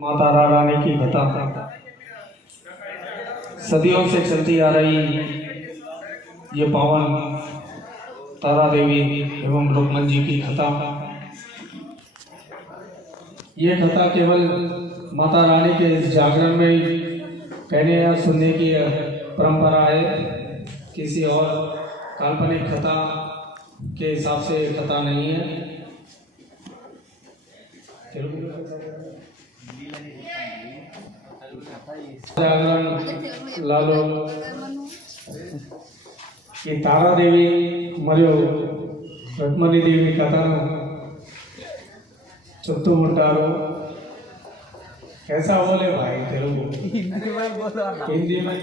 माता रानी की कथा सदियों से चलती आ रही ये पावन तारा देवी एवं रुक्मन जी की कथा। ये कथा केवल माता रानी के इस जागरण में कहने या सुनने की परंपरा है। किसी और काल्पनिक कथा के हिसाब से कथा नहीं है। जागरण लालो ये तारा देवी मरियो रुक्मणी देवी कथा चुत्तू मुट्टारो कैसा बोले भाई तेलुगु हिंदी में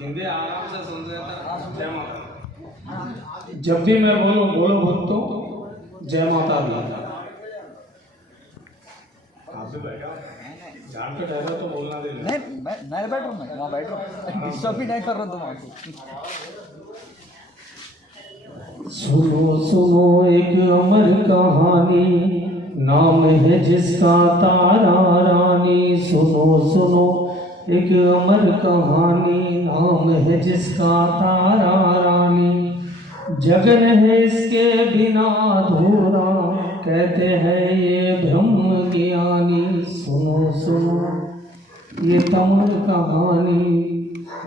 हिंदी आराम से सुन रहे थे। जब भी मैं बोलो बोलो भक्तों जय माता दी। जान के ठहरा तो बोलना दे। नहीं मैं बैठ रहा हूँ, वहाँ बैठ रहा हूँ, डिस्टर्ब भी नहीं कर रहा तुम। सुनो सुनो एक अमर कहानी, नाम है जिसका तारा रानी। सुनो सुनो एक अमर कहानी, नाम है जिसका तारा रानी। जगन है इसके बिना अधूरा, कहते हैं ये ब्रह्म ज्ञानी। सुनो सुनो ये अमर कहानी,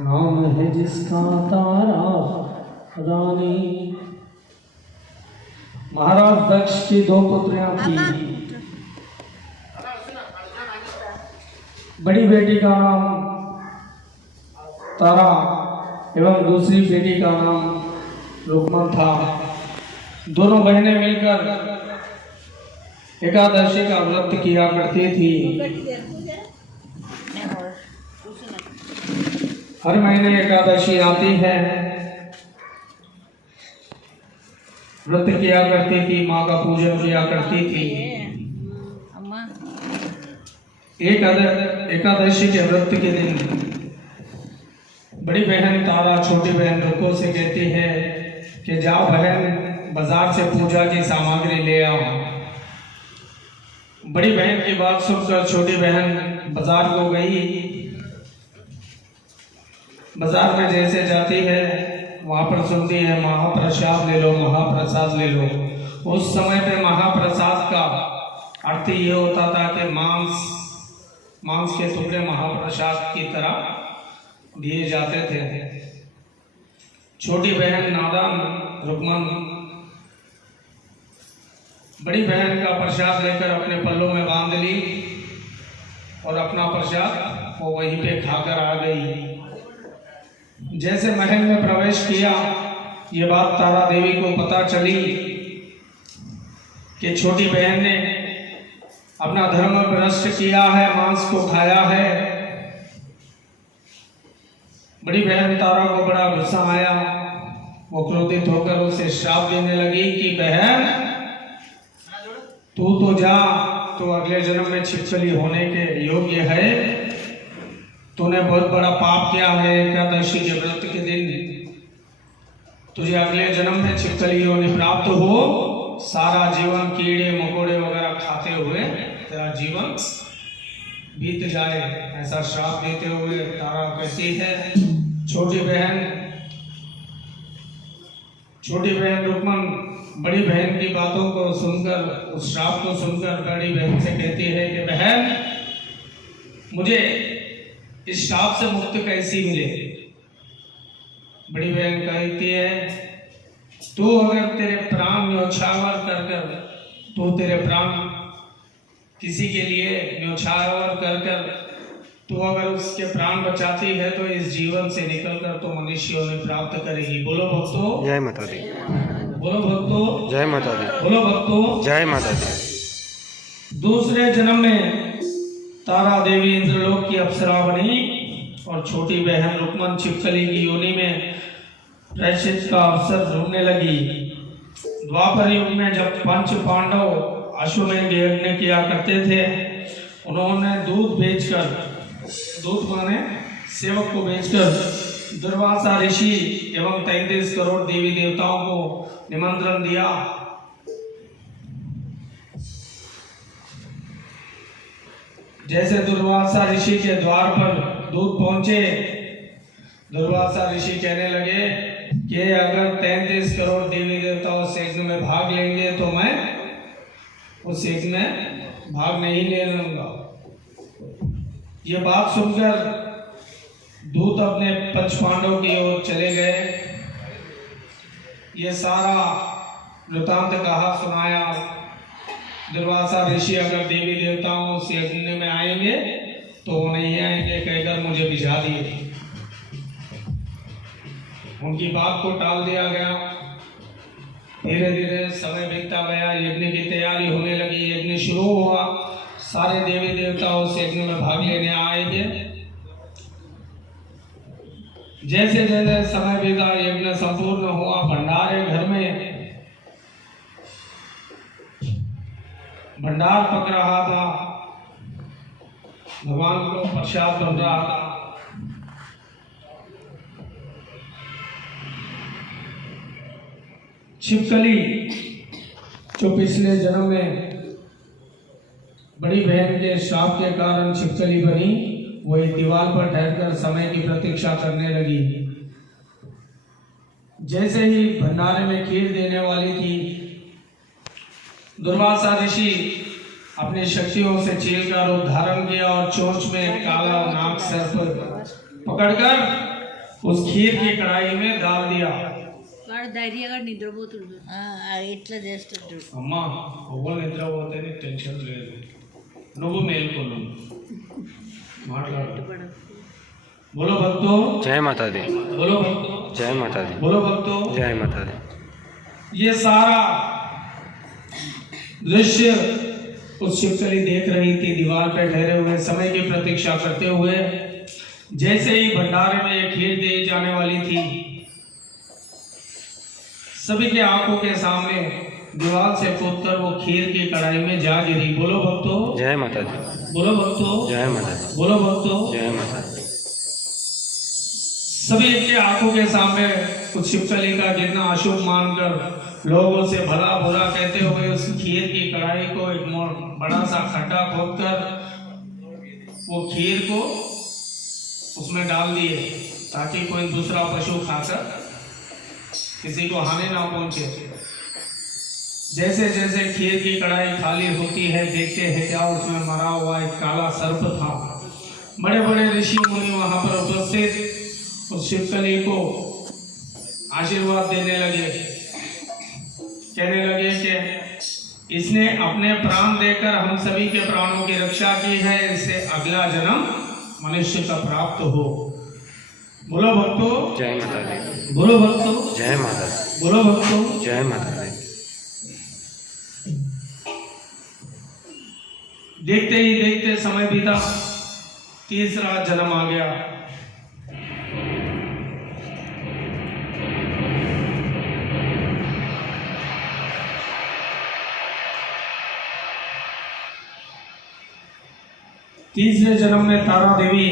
नाम है जिसका तारा रानी। महाराज दक्ष की दो पुत्रियां थी। बड़ी बेटी का नाम तारा एवं दूसरी बेटी का नाम रुक्मन था। दोनों बहनें मिलकर एकादशी का व्रत किया करती थी। हर महीने एकादशी आती है, व्रत किया करती थी, माँ का पूजन किया करती थी। एकादशी के व्रत के दिन बड़ी बहन तारा छोटी बहन रुको से कहती है कि जाओ बहन बाजार से पूजा की सामग्री ले आओ। बड़ी बहन की बात सुनकर छोटी बहन बाजार को गई। बाजार में जैसे जाती है वहां पर सुनती है महाप्रसाद ले लो, महाप्रसाद ले लो। उस समय पे महाप्रसाद का अर्थ ये होता था कि मांस के टुकड़े महाप्रसाद की तरह दिए जाते थे। छोटी बहन नादान रुक्मन बड़ी बहन का प्रसाद लेकर अपने पल्लों में बांध ली और अपना प्रसाद वो वहीं पे खाकर आ गई। जैसे महल में प्रवेश किया, ये बात तारा देवी को पता चली कि छोटी बहन ने अपना धर्म भ्रष्ट किया है, मांस को खाया है। बड़ी बहन तारा को बड़ा गुस्सा आया। वो क्रोधित होकर उसे श्राप देने लगी कि बहन तू तो जा, तो अगले जन्म में छिपकली होने के योग्य है। तूने बहुत बड़ा पाप किया है। एकादशी के व्रत के दिन तुझे अगले जन्म में छिपकली योनि प्राप्त हो। सारा जीवन कीड़े मकोड़े वगैरह खाते हुए तेरा जीवन बीत जाए, ऐसा श्राप देते हुए तारा कहती है। छोटी बहन रुक्मन बड़ी बहन की बातों को सुनकर, उस श्राप को सुनकर बड़ी बहन से कहती है कि बहन मुझे इस श्राप से मुक्ति कैसी मिले। बड़ी बहन कहती है तू अगर तेरे प्राण न्योछावर कर तू तेरे प्राण किसी के लिए न्योछावर कर तू अगर उसके प्राण बचाती है तो इस जीवन से निकलकर तो मनुष्य ने प्राप्त करेगी। बोलो भक्तों जय माता दी। बोलो भक्तों जय माता दी। बोलो भक्तों जय माता दी। दूसरे जन्म में तारा देवी इंद्रलोक की अप्सरा बनी और छोटी बहन रुक्मन छिपकली की योनि में प्रायश्चित का अवसर ढूंढने लगी। द्वापर युग में जब पंच पांडव अश्वमेध यज्ञ किया करते थे, उन्होंने दूध माने सेवक को बेचकर दुर्वासा ऋषि एवं 33 करोड़ देवी देवताओं को निमंत्रण दिया। जैसे दुर्वासा ऋषि के द्वार पर दूत पहुंचे, दुर्वासा ऋषि कहने लगे कि अगर 33 करोड़ देवी देवता उस यज्ञ में भाग लेंगे तो मैं उस यज्ञ में भाग नहीं ले लूंगा। ये बात सुनकर दूत अपने पंच पांडवों की ओर चले गए। ये सारा वृतांत कहा, सुनाया। दुर्वासा ऋषि अगर देवी देवताओं उस यज्ञ में आएंगे तो वो नहीं आएंगे कहकर मुझे भिजा दिए। उनकी बात को टाल दिया गया। धीरे धीरे समय बीतता गया, यज्ञ की तैयारी होने लगी, यज्ञ शुरू हुआ। सारे देवी देवता उस यज्ञ में भाग लेने आएंगे। जैसे जैसे समय बीता, यज्ञ संपूर्ण हुआ। भंडारे घर में भंडार पक रहा था, भगवान को प्रसाद बन रहा था। छिपकली जो पिछले जन्म में बड़ी बहन के श्राप के कारण छिपकली बनी, वही दीवार पर ठहरकर समय की प्रतीक्षा करने लगी। जैसे ही भंडारे में खीर देने वाली थी, दुर्वासा ऋषि अपनी शक्तियों से चील का रूप धारण किया और चोंच में काला नाग सर्प पकड़कर उस खीर की कढ़ाई में डाल दिया। ధైర్యంగా నిద్రపోతుండు ఇట్లా చేస్తుంటాడు అమ్మా ఒవ్వరు నిద్రపోతేనే టెన్షన్ లేదు, నువ్వు మేల్కొను మాట్లాడు। बोलो भक्तों जय माता दी, बोलो भक्तों जय माता दी, बोलो भक्तों जय माता दी। ये सारा दृश्य उस छिपकली देख रही थी, दीवार पर ठहरे हुए समय की प्रतीक्षा करते हुए। जैसे ही भंडारे में एक खीर दी जाने वाली थी, सभी के आंखों के सामने दीवार से कूदकर वो खीर की कढ़ाई में जा गिरी। बोलो भक्तों जय माता दी, बोलो भक्तों जय माता दी, बोलो भक्तों। जय माता दी। सभी के आंखों के सामने उस छिपकली का गिरना अशुभ मानकर लोगों से भला बुरा कहते हुए उस खीर की कढ़ाई को एक बड़ा सा खड्डा खोदकर वो खीर को उसमें डाल दिए, ताकि कोई दूसरा पशु खाकर किसी को हानि ना पहुंचे। जैसे जैसे खीर की कढ़ाई खाली होती है, देखते हैं क्या उसमें मरा हुआ एक काला सर्प था। बड़े बड़े ऋषि मुनि वहां पर उपस्थित उस छिपकली को आशीर्वाद देने लगे, कहने लगे कि इसने अपने प्राण देकर हम सभी के प्राणों की रक्षा की है, इसे अगला जन्म मनुष्य का प्राप्त हो। बोलो भक्तों जय माता दी, बोलो भक्तों जय माता दी, बोलो भक्तों जय माता दी। देखते ही देखते समय बीता, तीसरा जन्म आ गया। तीसरे जन्म में तारा देवी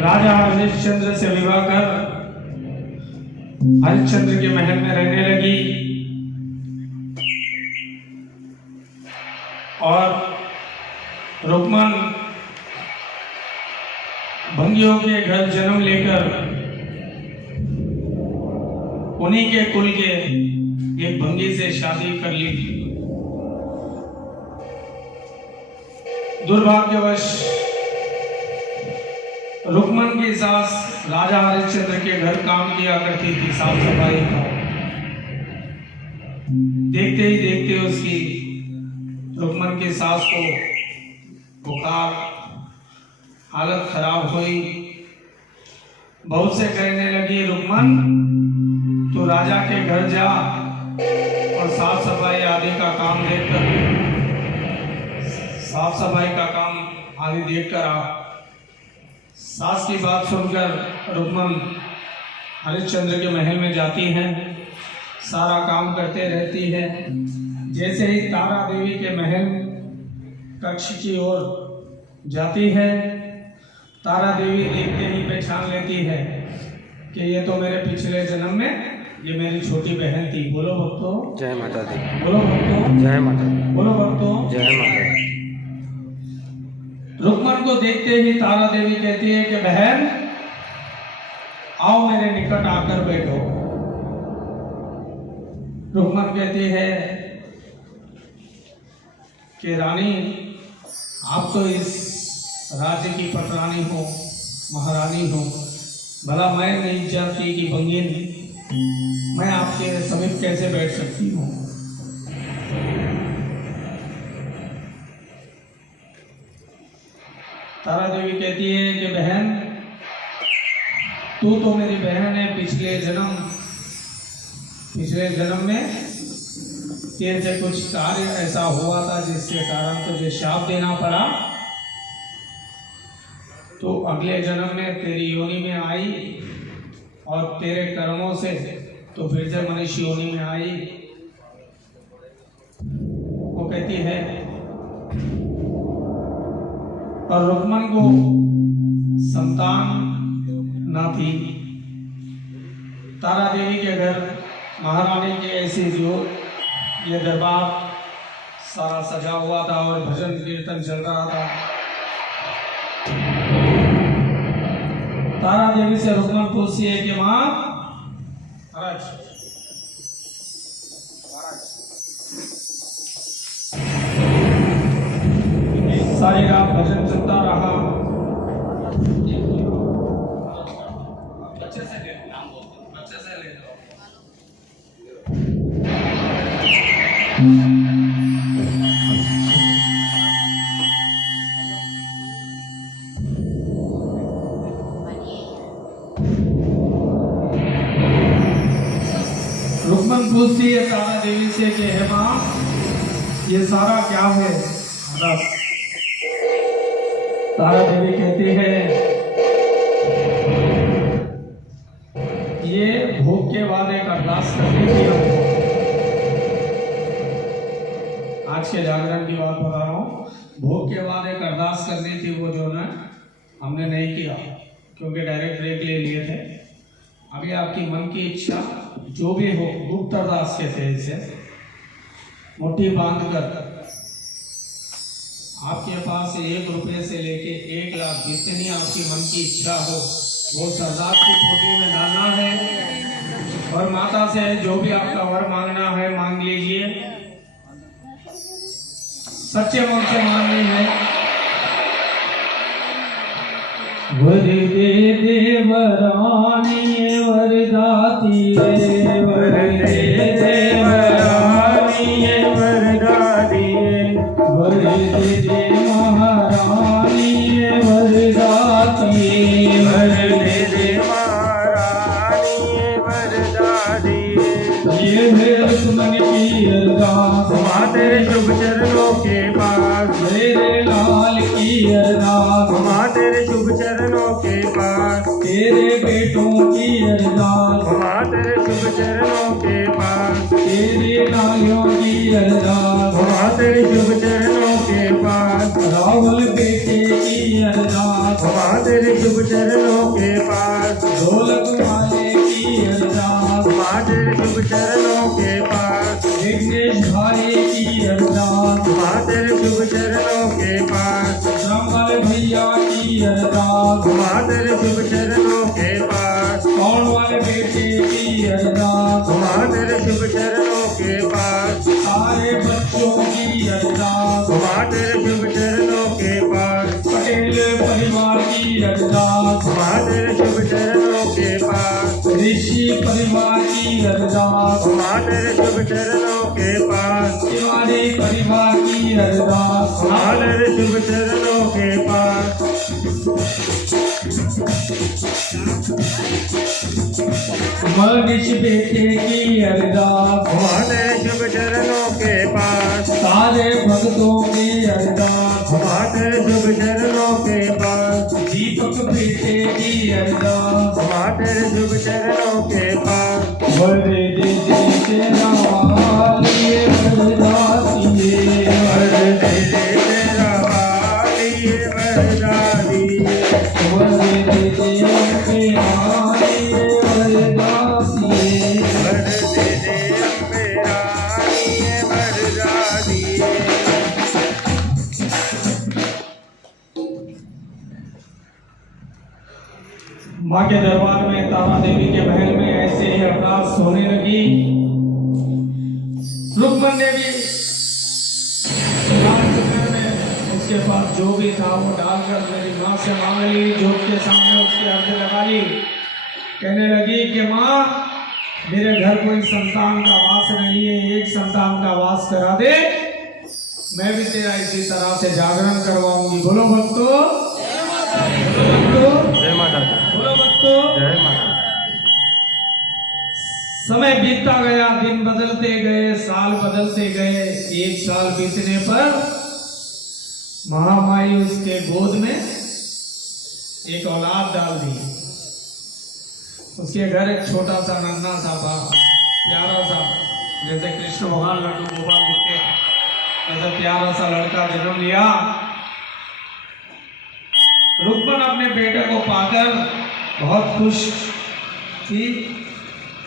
राजा हरिश्चंद्र से विवाह कर हरिश्चंद्र के महल में रहने लगी और रुक्मन भंगियों के घर जन्म लेकर उन्हीं के कुल के एक भंगी से शादी कर ली। दुर्भाग्यवश रुक्मन की सास राजा हरिश्चंद्र के घर काम किया करती थी, साफ सफाई का। देखते ही देखते उसकी रुक्मन की सास को बुखार, हालत खराब हुई। बहुत से कहने लगी, रुक्मन तो राजा के घर जा और साफ सफाई आदि का काम देखकर साफ सफाई का काम आदि देखकर आ। सास की बात सुनकर रुक्मन हरिश्चंद्र के महल में जाती हैं, सारा काम करते रहती है। जैसे ही तारा देवी के महल कक्ष की ओर जाती है, तारा देवी देखते ही पहचान लेती है कि ये तो मेरे पिछले जन्म में ये मेरी छोटी बहन थी। बोलो भक्तों, जय माता दी। बोलो भक्तों, जय माता दी। बोलो भक्तों। जय माता दी। रुक्मन को देखते ही तारा देवी कहती है कि बहन आओ मेरे निकट आकर बैठो। रुक्मन कहती है कि रानी आप तो इस राज्य की पटरानी हो, महारानी हो, भला मैं नहीं जानती कि बंगीन मैं आपके समीप कैसे बैठ सकती हूँ। तारा देवी कहती है कि बहन तू तो मेरी बहन है। पिछले जन्म में तेरे से कुछ कार्य ऐसा हुआ था जिसके कारण तुझे श्राप देना पड़ा, तो अगले जन्म में तेरी योनि में आई और तेरे कर्मों से तो फिर से मनुष्य योनि में आई। वो कहती है और रुक्मन को संतान ना थी। तारा देवी के घर महारानी के ऐसी जो ये दरबार सारा सजा हुआ था और भजन कीर्तन चल रहा था। तारा देवी से रुक्मन पूछती है कि माँ महाराज सारी रात भजन चलता रहा। अच्छे से ले अच्छे से ले रुक्मन पूछती है तारा देवी से कि हे माँ ये सारा क्या है। तारा देवी कहती है ये भोग के बाद एक अरदास करनी थी हमको। आज के जागरण की बात बता रहा हूँ। भोग के बाद एक अरदास करनी थी, वो जो ना हमने नहीं किया क्योंकि डायरेक्ट ब्रेक ले लिए थे। अभी आपकी मन की इच्छा जो भी हो, गुप्त अरदास कहते हैं इसे, मुट्ठी बांध कर आपके पास 1 रुपये से लेके 1 लाख जितनी आपकी मन की इच्छा हो वो सरदार की पोटली में डालना है और माता से जो भी आपका वर मांगना है मांग लीजिए। सच्चे मन से मांगनी है। वर दे देवरानी वरदाती रे, वर दे देवरानी वरदाती, वर दे दे महारानी वरदाती, वर दे दे महारानी वरदाती। ये है रुक्मन की अरदास माँ तेरे शुभ चरणों के पास, मेरे लाल की अरदास माँ तेरे शुभ चरणों के पास, तेरे बेटों की अरदास माँ तेरे शुभ चरणों के पास, तेरे नालियों की अरदास माँ तेरे शुभ चरणों के पास, राहुल बेटे की अरदास माँ तेरे शुभ चरणों के पास, ढोलक वाले की अरदास माँ तेरे शुभ चरणों के पास, विघ्नेश भाई की अरदास माँ तेरे शुभ चरणों के पास, श्यामल भैया की अरदास माँ तेरे शुभ चरणों के पास, कौन वाले बेटे की अरदास माँ तेरे शुभ चरणों के पास, सारे बच्चों की अरदास माँ तेरे शुभ चरणों के पास, पटेल परिवार की अरदास माँ तेरे शुभ चरणों के पास, ऋषि परिवार की अरदास माँ तेरे शुभ चरणों के पास, तिवारी परिवार की अरदास माँ तेरे शुभ चरणों के पास, मनीष बेटे की अरदास माँ तेरे शुभ चरणों के पास, सारे भक्तों की अरदास माँ तेरे शुभ चरणों के पास, दीपक बेटे की अरदास माँ तेरे शुभ चरणों के पास, वर दे दे तेरा वालिए वरदाती, वर दे दे तेरा वालिए वरदाती, वर माँ के दरबार में तारा देवी के महल में ऐसे ही अरदास होने लगी। रुक्मन ने भी उसके पास जो भी था वो डालकर मेरी माँ से मांग ली, जोत के सामने उसकी अर्ज लगा ली। कहने लगी कि माँ मेरे घर कोई संतान का वास नहीं है, एक संतान का वास करा दे, मैं भी तेरा इसी तरह से जागरण करवाऊंगी। बोलो भक्तों, जय माता दी, बोलो भक्तों। जय माता दी। समय बीतता गया, दिन बदलते गए, साल बदलते गए। एक साल बीतने पर महामाई उसके गोद में एक औलाद डाल दी। उसके घर एक छोटा सा नन्हा सा था, प्यारा सा, जैसे कृष्ण भगवान लड्डू गोपाल दिखते हैं, ऐसा प्यारा सा लड़का जन्म लिया। रुक्मन अपने बेटे को पाकर बहुत खुश थी।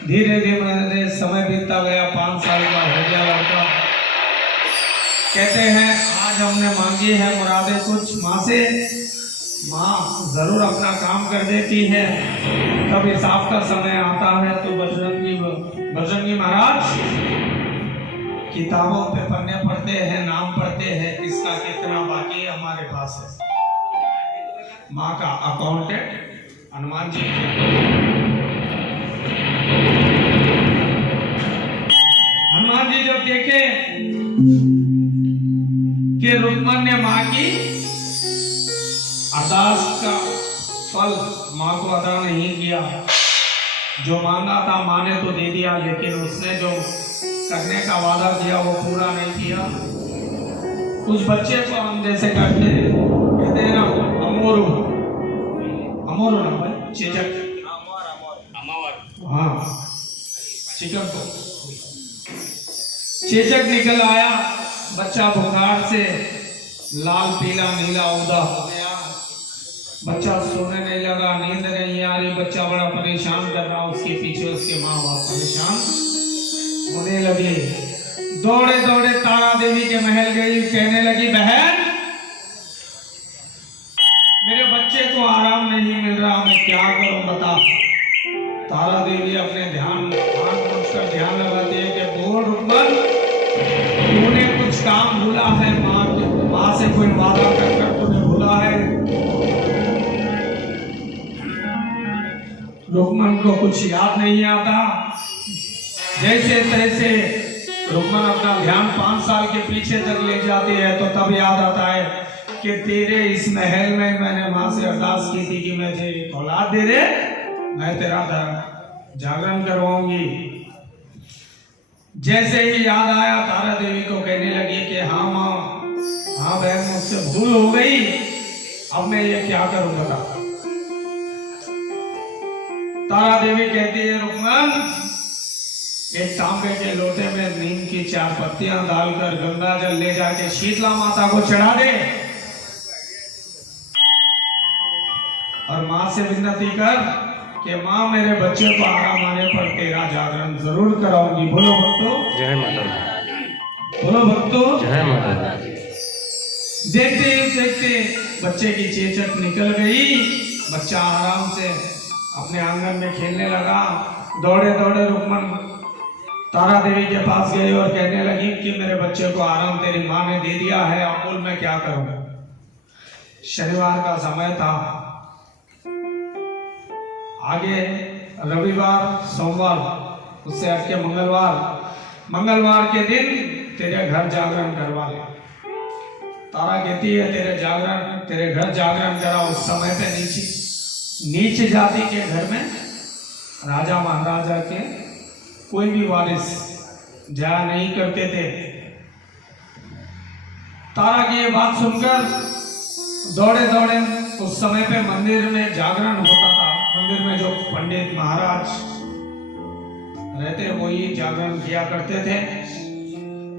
धीरे धीरे समय बीतता गया, 5 साल का हो गया लड़का। कहते हैं आज हमने मांगी है मुरादे कुछ माँ से, माँ जरूर अपना काम कर देती है। तब हिसाब का समय आता है तो बजरंगी महाराज किताबों पे पन्ने पढ़ते हैं, नाम पढ़ते हैं, किसका कितना बाकी हमारे पास है। माँ का अकाउंटेंट हनुमान जी, हनुमान जी जब देखे कि रुक्मन ने माँ की अरदास का फल माँ को अदा नहीं किया, जो मांगा था माँ ने तो दे दिया, लेकिन उसने जो करने का वादा किया वो पूरा नहीं किया। उस बच्चे को हम जैसे कहते हैं ना अमोरू, अमोरू ना भाई, चेचक, हाँ चिकन को चेचक निकल आया। बच्चा बुखार से लाल पीला नीला उदा हो गया। बच्चा सोने नहीं लगा, नींद नहीं आ रही, बच्चा बड़ा परेशान कर रहा। उसके पीछे उसके माँ बाप परेशान होने लगे। दौड़े दौड़े तारा देवी के महल गई, कहने लगी बहन मेरे बच्चे को आराम नहीं मिल रहा, मैं क्या करूं बता। तारा देवी अपने ध्यान ध्यान लगाती है कि बोल रुक्मन तूने कुछ काम भूला है, माँ से कोई वादा कर तूने भूला है। रुक्मन को कुछ याद नहीं आता। जैसे तैसे रुक्मन अपना ध्यान 5 साल के पीछे तक ले जाती है तो तब याद आता है कि तेरे इस महल में मैंने माँ से अरदास की थी कि मुझे औलाद दे दे, मैं तेरा जागरण करवाऊंगी। जैसे ही याद आया तारा देवी को कहने लगी कि हाँ माँ, हाँ बहन मुझसे भूल हो गई, अब मैं ये क्या करूं बता। तारा देवी कहती है रुक्मन एक तांबे के लोटे में नीम की 4 पत्तियां डालकर गंगा जल ले जाके शीतला माता को चढ़ा दे और माँ से विनती कर कि माँ मेरे बच्चे को आराम आने पर तेरा जागरण जरूर कराऊंगी। बोलो भक्तों, जय माता दी, बोलो भक्तों, जय माता दी। देखते देखते बच्चे की चेचक निकल गई। बच्चा आराम से अपने आंगन में खेलने लगा। दौड़े दौड़े रुक्मन तारा देवी के पास गई और कहने लगी कि मेरे बच्चे को आराम तेरी माँ ने दे दिया है, अब बोल मैं क्या करूं। शनिवार का समय था, आगे रविवार सोमवार, उससे हटके मंगलवार के दिन तेरे घर जागरण करवा ले। तारा कहती है तेरे घर जागरण करा। उस समय पे नीच जाति के घर में राजा महाराजा के कोई भी वारिस जाया नहीं करते थे। तारा की ये बात सुनकर दौड़े दौड़े उस समय पे मंदिर में जागरण होता था। मंदिर में जो पंडित महाराज रहते वही जागरण किया करते थे।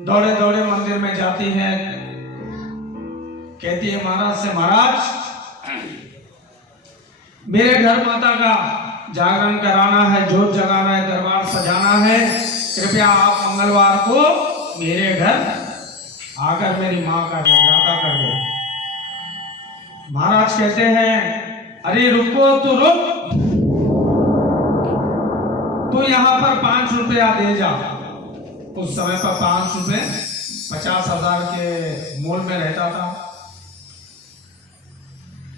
दौड़े दौड़े मंदिर में जाती है, कहती है महाराज से, महाराज मेरे घर माता का जागरण कराना है, जोत जगाना है, दरबार सजाना है, कृपया आप मंगलवार को मेरे घर आकर मेरी माँ का जगराता कर दे। महाराज कहते हैं अरे रुको तो रुक, तो यहाँ पर 5 रुपया दे जा। उस समय पर 5 रुपए 50,000 के मोल में रहता था।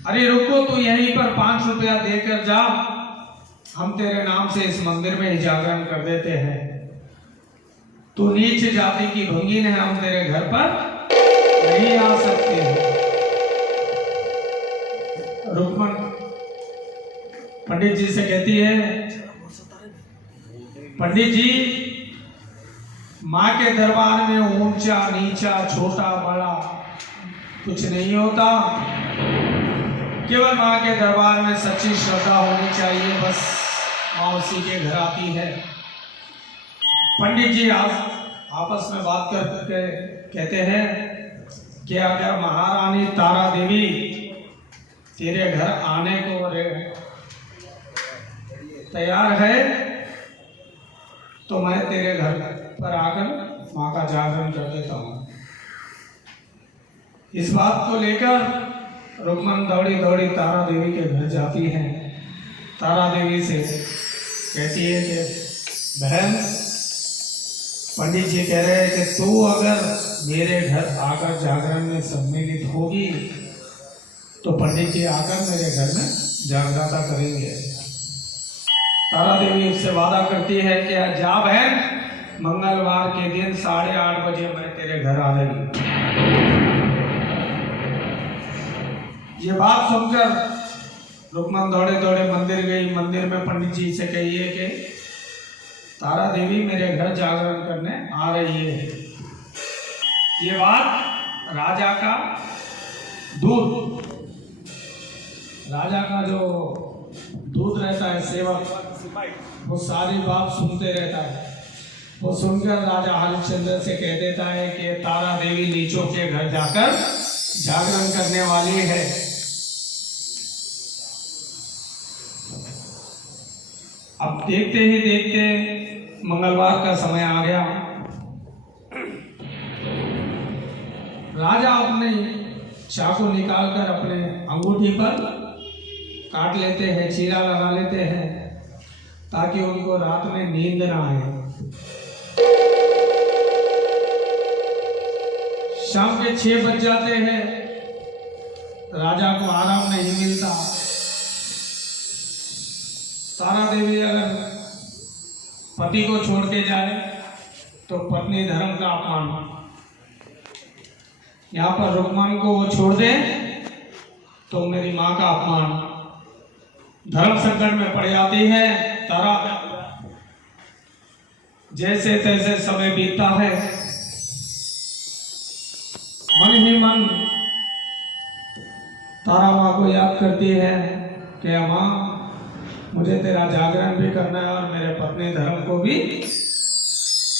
अरे रुको, तो यहीं पर 5 रुपया देकर जा, हम तेरे नाम से इस मंदिर में ही जागरण कर देते हैं। तू नीच जाति की भंगीन है, हम तेरे घर पर नहीं आ सकते। रुक्मन पंडित जी से कहती है, पंडित जी, माँ के दरबार में ऊंचा नीचा छोटा बड़ा कुछ नहीं होता, केवल माँ के दरबार में सच्ची श्रद्धा होनी चाहिए, बस माँ उसी के घर आती है। पंडित जी आपस में बात करके कहते हैं कि अगर महारानी तारा देवी तेरे घर आने को तैयार है तो मैं तेरे घर पर आकर माँ का जागरण कर देता हूँ। इस बात को लेकर रुक्मन दौड़ी दौड़ी तारा देवी के घर जाती है। तारा देवी से कहती है कि बहन, पंडित जी कह रहे हैं कि तू अगर मेरे घर आकर जागरण में सम्मिलित होगी तो पंडित जी आकर मेरे घर में जागरता करेंगे। तारा देवी उससे वादा करती है कि जा बहन, मंगलवार के दिन 8:30 बजे मैं तेरे घर आ जाएगी। ये बात सुनकर रुक्मन दौड़े दौड़े मंदिर गई। मंदिर में पंडित जी से कहिए कि तारा देवी मेरे घर जागरण करने आ रही है। ये बात राजा का दूत, राजा का जो दूत रहता है, सेवक, वो सारी बात सुनते रहता है। वो सुनकर राजा हरिश्चंद्र से कह देता है कि तारा देवी नीचों के घर जाकर जागरण करने वाली है। अब देखते ही देखते मंगलवार का समय आ गया। राजा अपने चाकू निकालकर अपने अंगूठी पर काट लेते हैं, चीरा लगा लेते हैं ताकि उनको रात में नींद ना आए। शाम के 6 बज जाते हैं, राजा को आराम नहीं मिलता। तारा देवी अगर पति को छोड़ के जाए तो पत्नी धर्म का अपमान, यहाँ पर रुक्मन को वो छोड़ दे तो मेरी माँ का अपमान। धर्म संकट में पड़ जाती है तारा। जैसे तैसे समय बीतता है, मन ही मन तारा माँ को याद करती है कि माँ, मुझे तेरा जागरण भी करना है और मेरे पत्नी धर्म को भी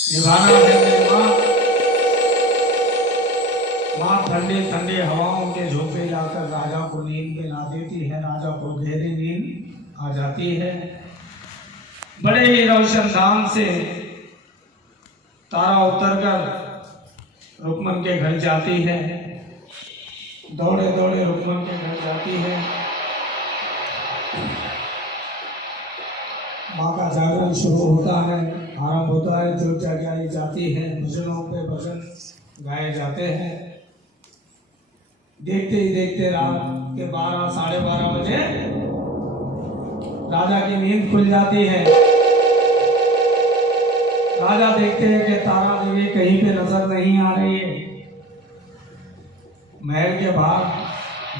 निभाना है। मेरी माँ ठंडी ठंडी हवाओं के झोंके लाकर राजा को नींद में ला देती है। राजा को गहरी नींद आ जाती है। बड़े ही रोशनदान से तारा उतरकर रुक्मन के घर जाती है। दौड़े दौड़े रुक्मन के घर जाती है। माँ का जागरण शुरू होता है, आरंभ होता है, जो जगाई जाती है, भजनों पे भजन गाए जाते हैं। देखते ही देखते रात के 12 साढ़े 12 बजे राजा की नींद खुल जाती है। राजा देखते हैं कि तारा देवी कहीं पे नजर नहीं आ रही है। महल के बाहर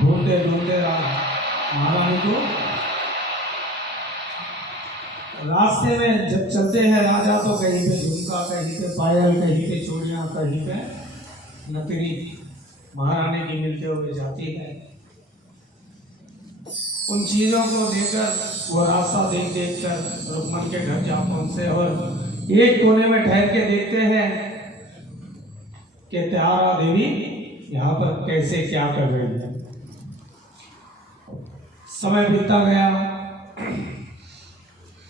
ढूंढते ढूंढते महारानी को रास्ते में जब चलते हैं राजा, तो कहीं पे झुमका, कहीं पे पायल, कहीं पे चूड़ियां, कहीं पे नतरी महारानी की मिलते हुए जाती है। उन चीजों को देखकर वो रास्ता देख देख कर रुक्मन के घर जा पहुंचते और एक कोने में ठहर के देखते हैं कि तारा देवी यहाँ पर कैसे क्या कर रही है। समय बीतता गया।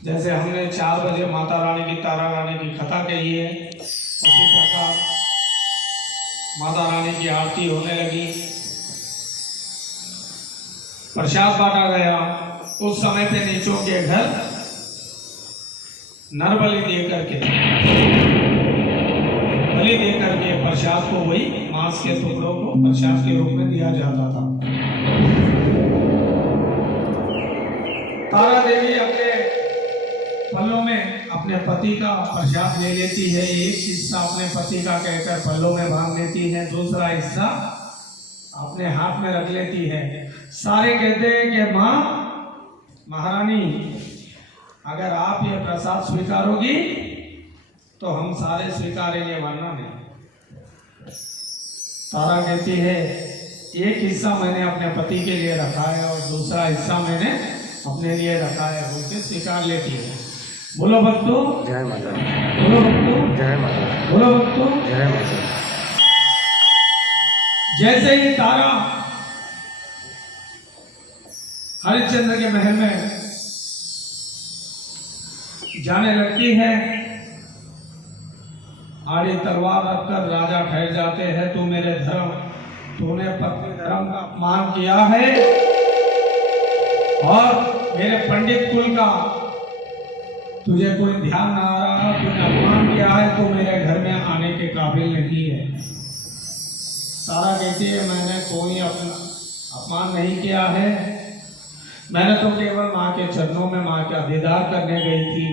जैसे हमने 4 बजे माता रानी की, तारा रानी की कथा कही है, उसी प्रकार माता रानी की आरती होने लगी, प्रसाद बांटा गया। उस समय पे नीचों के घर नर बलि दे करके प्रसाद को, वही मांस के टुकड़ों को प्रसाद के रूप में दिया जाता था। तारा देवी अपने पल्लों में अपने पति का प्रसाद ले लेती है। एक हिस्सा अपने पति का कहकर पल्लों में बांध लेती है, दूसरा हिस्सा अपने हाथ में रख लेती है। सारे कहते हैं कि माँ महारानी, अगर आप ये प्रसाद स्वीकारोगी तो हम सारे स्वीकारेंगे, वरना नहीं। तारा कहती है एक हिस्सा मैंने अपने पति के लिए रखा है और दूसरा हिस्सा मैंने अपने लिए रखा है, बोल के स्वीकार लेती है। बोलो भक्तों जय माता दी। बोलो भक्तों जय माता दी। बोलो भक्तों जय माता दी। जैसे ही तारा हरिश्चंद्र के महल में जाने लगती है, आड़ी तलवार रखकर राजा ठहर जाते हैं। तू मेरे धर्म, तूने पत्नी धर्म का अपमान किया है और मेरे पंडित कुल का तुझे कोई ध्यान ना आ रहा, तूने अपमान किया है, तो मेरे घर में आने के काबिल नहीं है। सारा कहती है मैंने कोई अपना अपमान नहीं किया है, मैंने तो केवल माँ के चरणों में माँ का दीदार करने गई थी।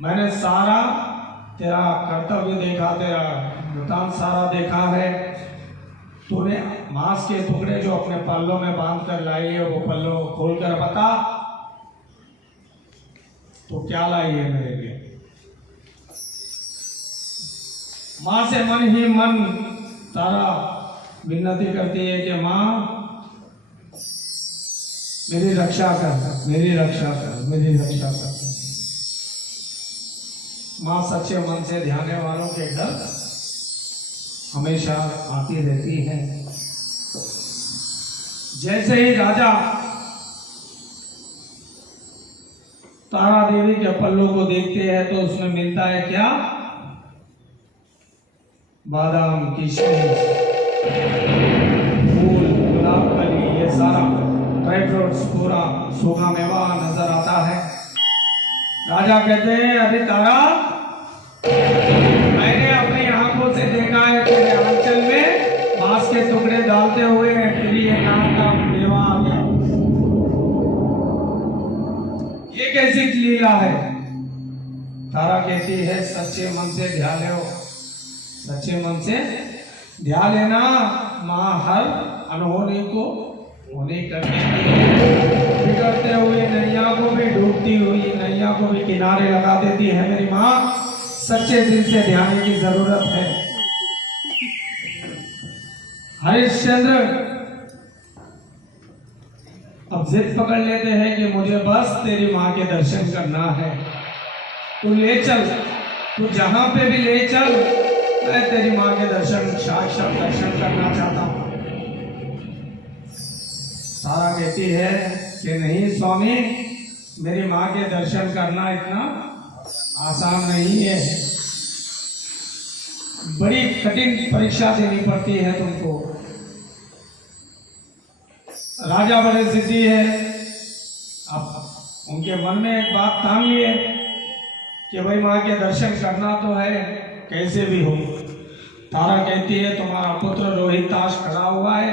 मैंने सारा तेरा कर्तव्य देखा, तेरा वृतांत सारा देखा है। तूने मांस के टुकड़े जो अपने पल्लों में बांध कर लाई है, वो पल्लों खोल कर बता, तो क्या लाई है मेरे लिए। मां से मन ही मन तारा विनती करती है कि मां मेरी रक्षा कर, मेरी रक्षा कर, मेरी रक्षा कर। मां सच्चे मन से ध्यान वालों के घर हमेशा आती रहती है। जैसे ही राजा तारा देवी के पल्लों को देखते हैं तो उसमें मिलता है क्या, बादाम, किशमिश, फूल, गुलाब कली, ये सारा ड्राई फ्रूट्स, पूरा सूखा मेवा नजर आता है। राजा कहते हैं अभी तारा, मैंने अपनी आंखों से देखा है तेरे आंचल में मांस के टुकड़े डालते हुए, फिर ये नाम का मेवा आ गया। ये कैसी लीला है। तारा कहती है सच्चे मन से ध्यान लो, सच्चे मन से ध्यान लेना। माँ हर अनहोनी को होने करने बिगड़ते हुए नैया को भी, डूबती हुई नैया को भी किनारे लगा देती है मेरी माँ। सच्चे दिल से ध्यान की जरूरत है। हरिश्चंद्र अब जिद पकड़ लेते हैं कि मुझे बस तेरी माँ के दर्शन करना है, तू ले चल, तू जहां पे भी ले चल, मैं तेरी माँ के दर्शन, साक्षात दर्शन करना चाहता हूं। तारा कहती है कि नहीं स्वामी, मेरी माँ के दर्शन करना इतना आसान नहीं है, बड़ी कठिन परीक्षा देनी पड़ती है तुमको। राजा बड़े जिद्दी है, अब उनके मन में एक बात ठान लिए कि भाई माँ के दर्शन करना तो है, कैसे भी हो। तारा कहती है तुम्हारा पुत्र रोहिताश खड़ा हुआ है,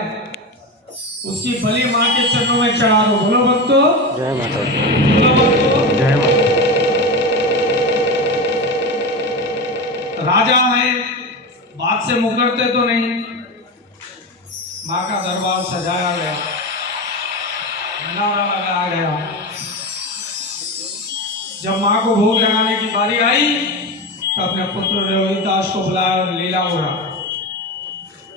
उसकी बलि माँ के चरणों में चढ़ा दो। बोलो भक्तों जय माता दी। बोलो भक्तों जय माता दी। राजा है, बात से मुकरते तो नहीं। माँ का दरबार सजाया गया, भंडारा लगाया गया। जब माँ को भोग लगाने की बारी आई तो अपने पुत्र रोहिताश को बुलाया और लीला उड़ा।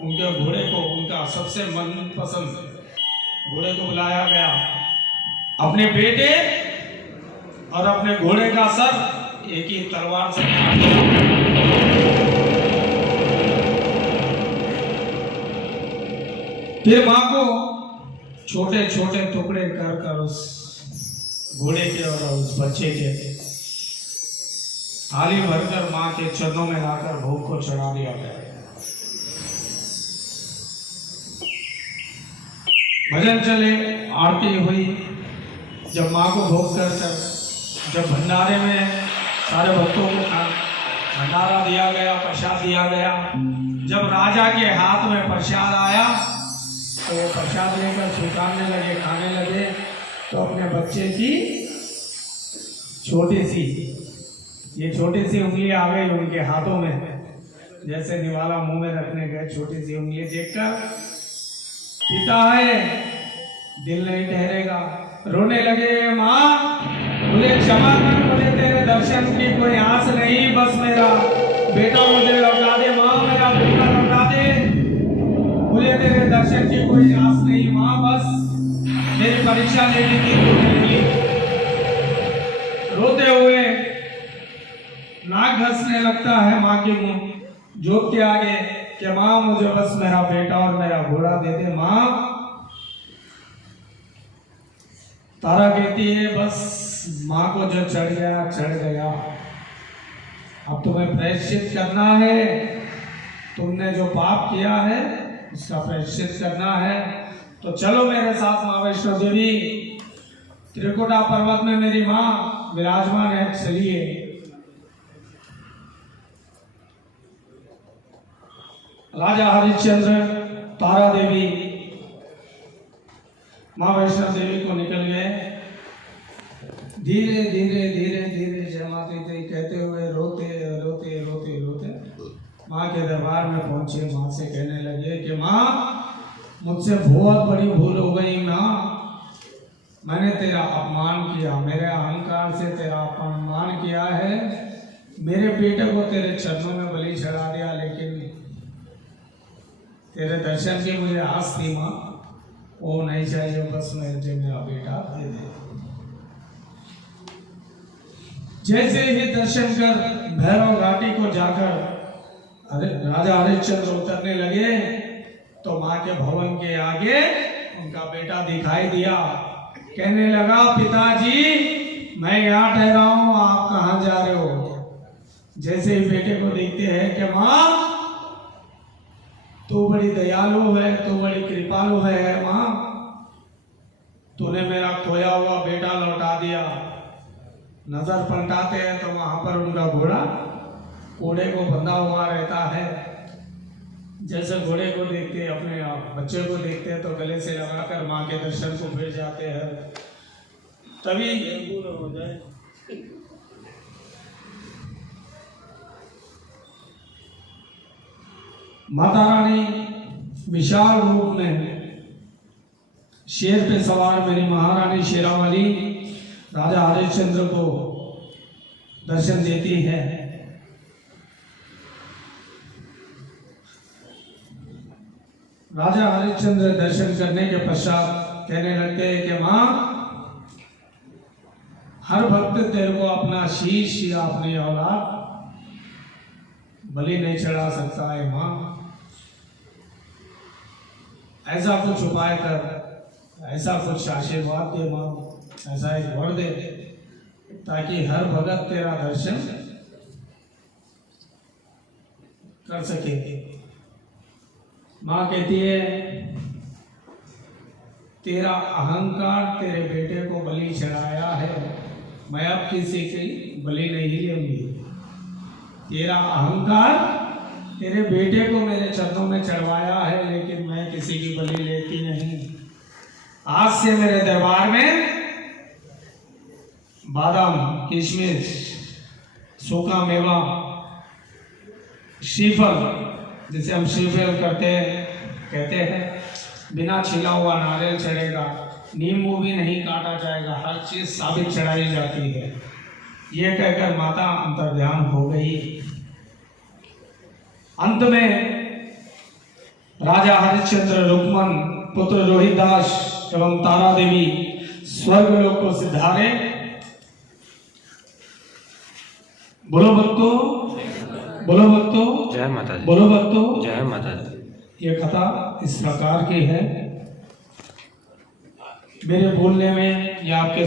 उनके घोड़े को, उनका सबसे मनपसंद घोड़े को बुलाया गया। अपने बेटे और अपने घोड़े का सर एक ही तलवार से काट दिया। फिर मां को छोटे छोटे टुकड़े कर कर उस घोड़े के और उस बच्चे के थाली भरकर मां के चरणों में लाकर भोग को चढ़ा दिया गया। भजन चले, आरती हुई। जब मां को भोग कर जब भंडारे में सारे भक्तों को भंडारा दिया गया, प्रसाद दिया गया, जब राजा के हाथ में प्रसाद आया तो वो प्रसाद लेकर स्वीकारने लगे, खाने लगे, तो अपने बच्चे की छोटी सी उंगली आ गई उनके हाथों में, जैसे निवाला मुंह में रखने गए, छोटी सी उंगली देखकर पिता है दिल नहीं ठहरेगा, रोने लगे, माँ मुझे क्षमा कर, मुझे तेरे दर्शन की कोई आस नहीं, बस मेरा बेटा मुझे लौटा दे, माँ मेरा बेटा लौटा दे, मुझे तेरे दर्शन की कोई आस नहीं माँ, बस मेरी परीक्षा लेने की कोई। रोते हुए नाक घसने लगता है माँ के मुंह जोत के आगे कि माँ मुझे बस मेरा बेटा और मेरा घोड़ा दे दे माँ। तारा कहती है बस माँ को जो चढ़ गया, अब तुम्हें प्रायश्चित करना है, तुमने जो पाप किया है उसका प्रायश्चित करना है, तो चलो मेरे साथ माँ वैष्णो देवी, त्रिकुटा पर्वत में मेरी माँ विराजमान है, चलिए। राजा हरिश्चंद्र, तारा देवी माँ वैष्णो देवी को निकल गए, धीरे धीरे धीरे धीरे जय माता दी कहते हुए रोते रोते रोते रोते माँ के दरबार में पहुंचे। माँ से कहने लगे कि माँ मुझसे बहुत बड़ी भूल हो गई माँ, मैंने तेरा अपमान किया, मेरे अहंकार से तेरा अपमान किया है, मेरे बेटे को तेरे चरणों में बलि चढ़ा दिया, लेकिन तेरे दर्शन की मुझे आस थी माँ, वो नहीं चाहिए, बस मुझे मेरा बेटा दे दे। जैसे ही दर्शन कर भैरव घाटी को जाकर राजा हरिश्चंद्र उतरने लगे तो माँ के भवन के आगे उनका बेटा दिखाई दिया, कहने लगा पिताजी मैं यहाँ ठहरा हूँ, आप कहाँ जा रहे हो। जैसे ही बेटे को देखते हैं कि माँ तू बड़ी दयालु है, तू बड़ी कृपालु है माँ, तूने मेरा खोया हुआ बेटा लौटा दिया। नजर पलटाते हैं तो वहां पर उनका घोड़ा घोड़े को बंधा हुआ रहता है। जैसे घोड़े को देखते, अपने बच्चे को देखते हैं तो गले से लगाकर माँ के दर्शन को फिर जाते हैं। तभी हो जाए माता रानी विशाल रूप में शेर पे सवार मेरी महारानी शेरावाली राजा हरिश्चंद्र को दर्शन देती है। राजा हरिश्चंद्र दर्शन करने के पश्चात कहने लगते हैं कि माँ हर भक्त तेरे को अपना शीश या अपनी औलाद बलि नहीं चढ़ा सकता है माँ, ऐसा कुछ उपाय कर, ऐसा कुछ आशीर्वाद दे माँ, ऐसा एक वर दे ताकि हर भगत तेरा दर्शन कर सके। माँ कहती है तेरा अहंकार तेरे बेटे को बलि चढ़ाया है, मैं अब किसी की बलि नहीं लूंगी। तेरा अहंकार तेरे बेटे को मेरे चरणों में चढ़वाया है, लेकिन मैं किसी की बलि लेती नहीं। आज से मेरे दरबार में बादाम, किशमिश, सूखा मेवा, श्रीफल जिसे हम श्रीफल कहते हैं, बिना छिला हुआ नारियल चढ़ेगा, नींबू भी नहीं काटा जाएगा, हर चीज साबित चढ़ाई जाती है। ये कहकर माता अंतर्ध्यान हो गई। अंत में राजा हरिश्चंद्र, रुक्मन पुत्र रोहिदास एवं तारा देवी स्वर्ग लोक को सिधारे। बोलो भक्तो, बोलो भक्तो, जय माता दी, बोलो भक्तो, जय माता दी। ये कथा इस प्रकार की है। मेरे बोलने में या आपके